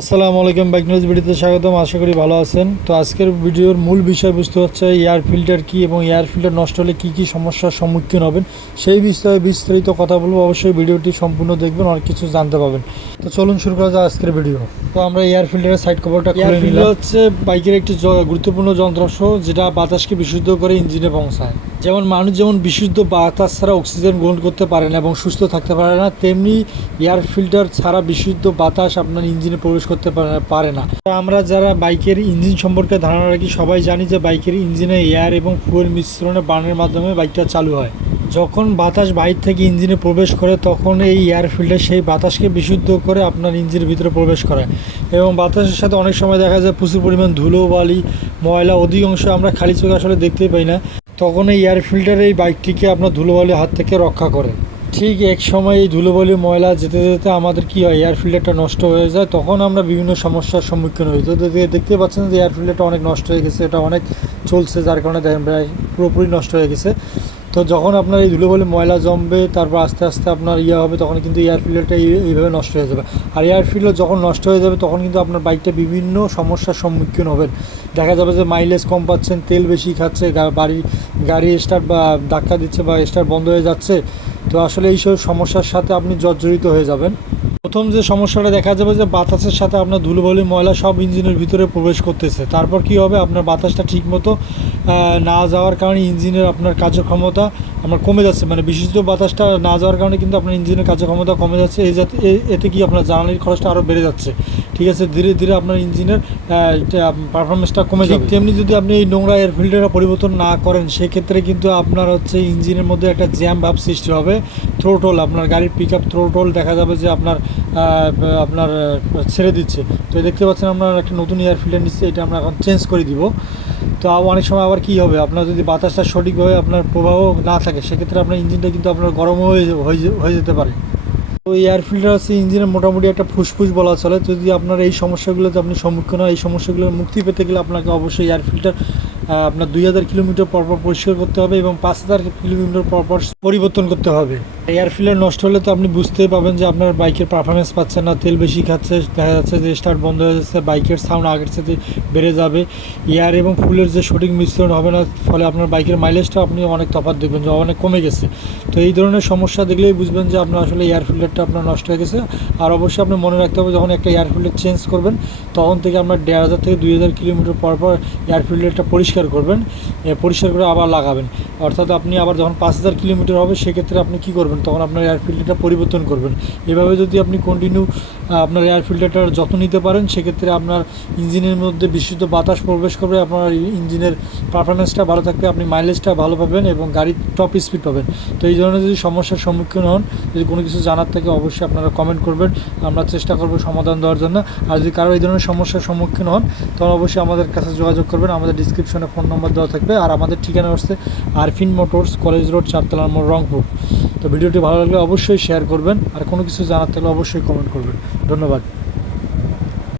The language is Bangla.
আসসালামু আলাইকুম বাইক নিউজ ভিডিওতে স্বাগতম। আশা করি ভালো আছেন। তো আজকের ভিডিওর মূল বিষয়বস্তু হচ্ছে এয়ার ফিল্টার কি এবং এয়ার ফিল্টার নষ্ট হলে কি কি সমস্যার সম্মুখীন হবেন? সেই বিষয়ে বিস্তারিত কথা বলব। অবশ্যই ভিডিওটি সম্পূর্ণ দেখবেন অনেক কিছু জানতে পাবেন। তো চলুন শুরু করা যায় আজকের ভিডিও তো আমরা এয়ার ফিল্টারের সাইড কভারটা খুলে নিলাম। হচ্ছে বাইকের একটি গুরুত্বপূর্ণ যন্ত্রাংশ যেটা বাতাসকে বিশুদ্ধ করে ইঞ্জিনে পৌঁছায়। যেমন মানুষ যেমন বিশুদ্ধ বাতাস ছাড়া অক্সিজেন গ্রহণ করতে পারে না এবং সুস্থ থাকতে পারে না, তেমনি এয়ার ফিল্টার ছাড়া বিশুদ্ধ বাতাস আপনার ইঞ্জিনে প্রবেশ করতে পারে- না আমরা যারা বাইকের ইঞ্জিন সম্পর্কে ধারণা রাখি, সবাই জানি যে বাইকের ইঞ্জিনে এয়ার এবং ফুয়েল মিশ্রণে বার্নের মাধ্যমে বাইকটা চালু হয়। যখন বাতাস বাইর থেকে ইঞ্জিনে প্রবেশ করে, তখন এই এয়ার ফিল্টার সেই বাতাসকে বিশুদ্ধ করে আপনার ইঞ্জিনের ভিতরে প্রবেশ করে এবং বাতাসের সাথে অনেক সময় দেখা যায় প্রচুর পরিমাণ ধুলো, বালি, ময়লা, অধিকাংশ আমরা খালি চোখে আসলে দেখতেই পাই না। তখন এই এয়ার ফিল্টার এই বাইকটিকে আপনার ধুলোবালির হাত থেকে রক্ষা করে। ঠিক এক সময় এই ধুলোবালি ময়লা যেতে যেতে আমাদের কি হয় এয়ার ফিল্টারটা নষ্ট হয়ে যায়। তখন আমরা বিভিন্ন সমস্যার সম্মুখীন হই। তো দেখতে পাচ্ছেন যে এয়ার ফিল্টারটা অনেক নষ্ট হয়ে গেছে, এটা অনেক চলছে, যার কারণে প্রায় পুরোপুরি নষ্ট হয়ে গেছে। তো যখন আপনার এই ধুলোবালি ময়লা জমবে, তারপর আস্তে আস্তে আপনার ইয়ে হবে, তখন কিন্তু এয়ার ফিল্টারটা এইভাবে নষ্ট হয়ে যাবে। আর এয়ার ফিল্টার যখন নষ্ট হয়ে যাবে, তখন কিন্তু আপনার বাইকটা বিভিন্ন সমস্যার সম্মুখীন হবেন। দেখা যাবে যে মাইলেজ কম পাচ্ছেন, তেল বেশি খাচ্ছে বাড়ি, গাড়ি স্টার্ট বা ধাক্কা দিচ্ছে বা স্টার্ট বন্ধ হয়ে যাচ্ছে। তো আসলে এইসব সমস্যার সাথে আপনি জর্জরিত হয়ে যাবেন। প্রথম যে সমস্যাটা দেখা যাবে যে বাতাসের সাথে আপনার ধুলোবালি ময়লা সব ইঞ্জিনের ভিতরে প্রবেশ করতেছে। তারপর কি হবে? আপনার বাতাসটা ঠিকমতো না যাওয়ার কারণে ইঞ্জিনের আপনার কার্যক্ষমতা আপনার কমে যাচ্ছে। মানে বিশুদ্ধ বাতাসটা না যাওয়ার কারণে কিন্তু আপনার ইঞ্জিনের কার্যক্ষমতা কমে যাচ্ছে। এই যাতে এতে কি আপনার জ্বালানির খরচটা আরও বেড়ে যাচ্ছে। ঠিক আছে? ধীরে ধীরে আপনার ইঞ্জিনের পারফরমেন্সটা কমে যাবে। তেমনি যদি আপনি এই নোংরা এয়ার ফিল্টারটা পরিবর্তন না করেন সেক্ষেত্রে কিন্তু আপনার হচ্ছে ইঞ্জিনের মধ্যে একটা জ্যাম ভাব সৃষ্টি হবে। থ্রোটল আপনার গাড়ির পিক আপ থ্রোটল দেখা যাবে যে আপনার আপনার ছেড়ে দিচ্ছে। তো দেখতে পাচ্ছেন আপনার একটা নতুন এয়ার ফিল্টার নিচ্ছে এটা আমরা এখন চেঞ্জ করে দিব। তো অনেক সময় আবার কী হবে? আপনার যদি বাতাসটা সঠিকভাবে আপনার প্রবাহ না থাকে, সেক্ষেত্রে আপনার ইঞ্জিনটা কিন্তু আপনার গরম হয়ে হয়ে যেতে পারে। তো এয়ার ফিল্টার হচ্ছে ইঞ্জিনের মোটামুটি একটা ফুসফুস বলা চলে। যদি আপনার এই সমস্যাগুলোতে আপনি সম্মুখীন হয় এই সমস্যাগুলোর মুক্তি পেতে গেলে আপনাকে অবশ্যই এয়ার ফিল্টার আপনার দুই হাজার কিলোমিটার পর পর পরিষ্কার করতে হবে এবং পাঁচ হাজার কিলোমিটার পর পর পরিবর্তন করতে হবে। এয়ার ফিল্টার নষ্ট হলে তো আপনি বুঝতেই পাবেন যে আপনার বাইকের পারফরমেন্স পাচ্ছে না, তেল বেশি খাচ্ছে, দেখা যাচ্ছে যে স্টার্ট বন্ধ হয়ে যাচ্ছে, বাইকের সাউন্ড আগের সাথে বেড়ে যাবে। এয়ার এবং ফুলের যে সঠিক মিশ্রণ হবে না, ফলে আপনার বাইকের মাইলেজটা আপনি অনেক তফাৎ দেখবেন, যে অনেক কমে গেছে। তো এই ধরনের সমস্যা দেখলেই বুঝবেন যে আপনার আসলে এয়ার ফিল্টারটা আপনার নষ্ট হয়ে গেছে। আর অবশ্যই আপনি মনে রাখতে হবে, যখন একটা এয়ার ফিল্টার চেঞ্জ করবেন, তখন থেকে আপনার দেড় হাজার থেকে দুই হাজার কিলোমিটার পর পর এয়ার ফিল্টারটা পরিষ্কার করবেন পরিষ্কার করে আবার লাগাবেন। অর্থাৎ আপনি আবার যখন পাঁচ হাজার কিলোমিটার হবে, সেক্ষেত্রে আপনি কী করবেন? তখন আপনার এয়ার ফিল্টারটা পরিবর্তন করবেন। এভাবে যদি আপনি কন্টিনিউ আপনার এয়ার ফিল্টারটার যত্ন নিতে পারেন। সেক্ষেত্রে আপনার ইঞ্জিনের মধ্যে বিশুদ্ধ বাতাস প্রবেশ করবে, আপনার ইঞ্জিনের পারফরমেন্সটা ভালো থাকবে, আপনি মাইলেজটা ভালো পাবেন এবং গাড়ির টপ স্পিড পাবেন। তো এই ধরনের যদি সমস্যার সম্মুখীন হন, যদি কোনো কিছু জানার থাকে, অবশ্যই আপনারা কমেন্ট করবেন। আমরা চেষ্টা করব সমাধান দেওয়ার জন্য। আর যদি কারও এই ধরনের সমস্যার সম্মুখীন হন তখন অবশ্যই আমাদের কাছে যোগাযোগ করবেন। আমাদের ডিসক্রিপশনে ফোন নম্বর দেওয়া থাকবে। আর আমাদের ঠিকানা হচ্ছে আরফিন মোটরস কলেজ রোড, চারতলা নম্বর রংপুর। তো ভিডিওটি ভালো লাগলে অবশ্যই শেয়ার করবেন। আর কোনো কিছু জানার থাকলে অবশ্যই কমেন্ট করবেন। ধন্যবাদ।